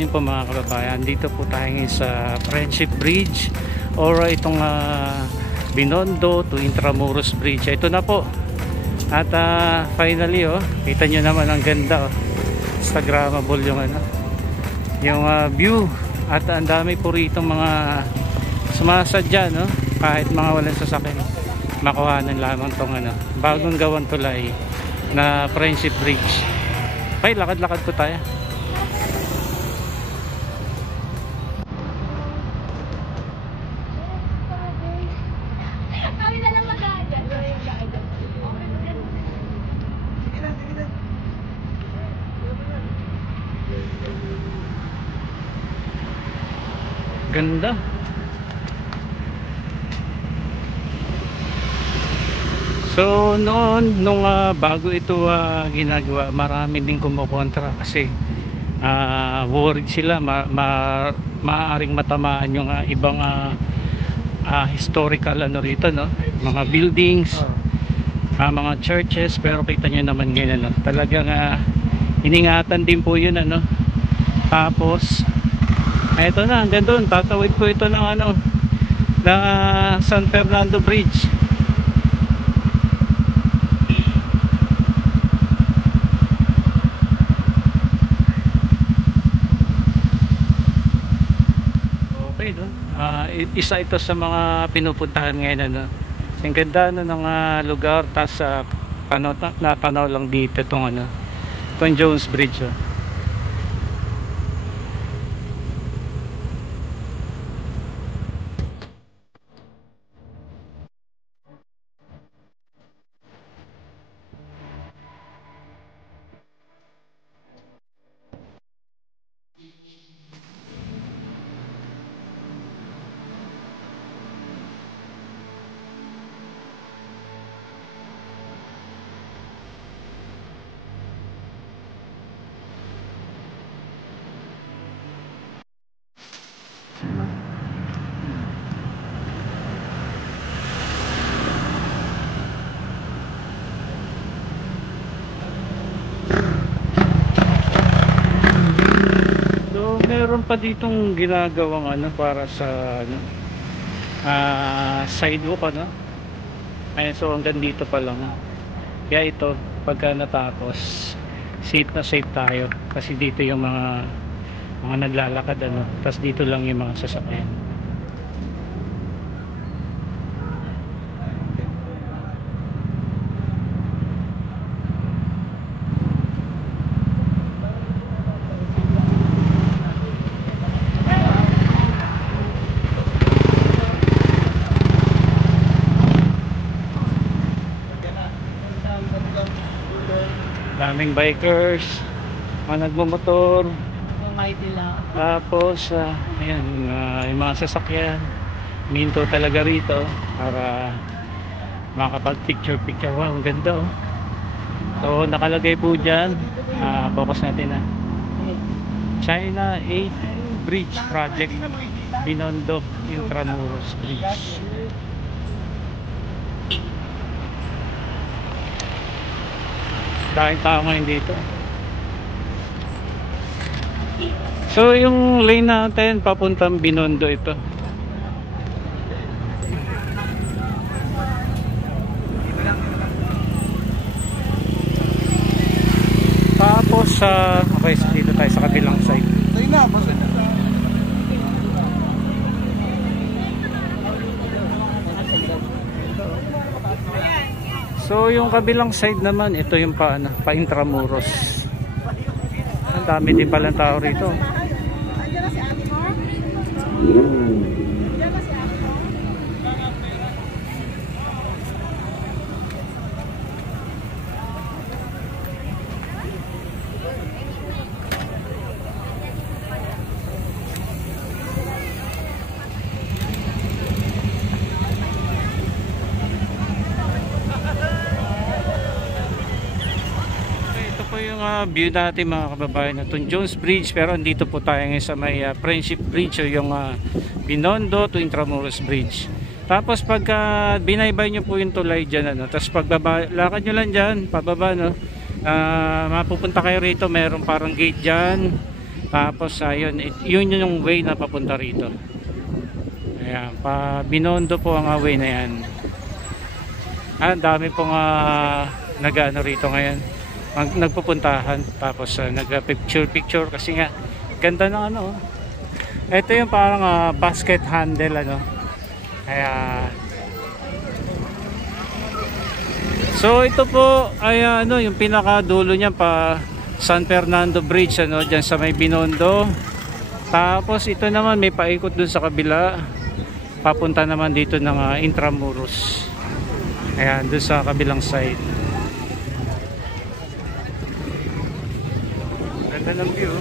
din po mga kababayan, dito po tayo ngayon sa Friendship Bridge or itong Binondo to Intramuros Bridge. Ito na po. At finally, kita nyo naman ang ganda, Instagramable yung yung view. At ang dami po rito mga sumasadya, kahit mga walang sasakyan, makuhanan lamang tong bagong gawang tulay na Friendship Bridge. Okay, lakad-lakad po tayo. Ganda. So nung bago ito ginagawa, marami din kumukontra kasi worried sila maaaring matamaan yung ibang historical rito, mga buildings, mga churches. Pero kita nyo naman ngayon, talagang iningatan din po yun, tapos eto na, hanggang doon tatawid po ito ng ng San Fernando Bridge. Okay, isa ito sa mga pinupuntahan ngayon, ang ganda ng lugar. Tas natanaw lang dito itong itong Jones Bridge. Meron pa ditong ginagawang para sa sidewalk, Ayan, so hanggang dito pa lang. Kaya ito, pagka natapos, safe na safe tayo kasi dito yung mga naglalakad, tapos dito lang yung mga sasakyan. Daming bikers, mga nagmumotor, tapos ayan, yung mga sasakyan. Minto talaga rito para makapag picture. Wow, ang ganda, So nakalagay po dyan, focus natin, China 8 Bridge Project, Binondo Intramuros Bridge. Dahil tao ngayon dito. So yung lane natin papuntang Binondo ito. Tapos okay, dito tayo sa kabilang side. So yung kabilang side naman, ito yung pa Intramuros. Ang dami din palang tao rito. View natin mga kababayan, itong Jones Bridge. Pero andito po tayo ngayon sa may Friendship Bridge o yung Binondo to Intramuros Bridge. Tapos pagka binaybay nyo po yung tulay dyan, tapos lakad nyo lang dyan pababa, mapupunta kayo rito. Meron parang gate dyan, Tapos ayun, yun yung way na papunta rito. Ayan, pa Binondo po ang way na yan. Ang dami pong nag-ano rito ngayon. Nagpupuntahan, tapos nag-picture kasi nga ganda ng ano. Ito yung parang basket handle ano. Kaya so ito po ay ano yung pinakadulo niya pa San Fernando Bridge ano diyan sa may Binondo. Tapos ito naman may paikot dun sa kabila. Papunta naman dito ng Intramuros. Ayan, dun sa kabilang side. Ganda ng view.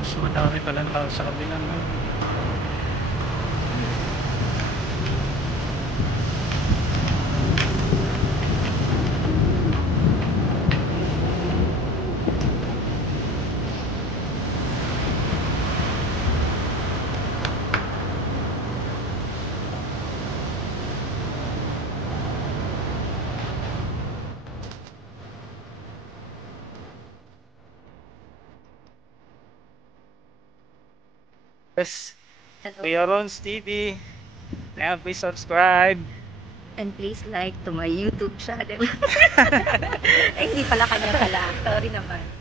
Mas madami palang tao sa kabilang. Yes, Hello. Kuya Ron's TV. Ayan, please subscribe. And please like to my YouTube channel. Ay, hindi pala kanya pala. Sorry naman.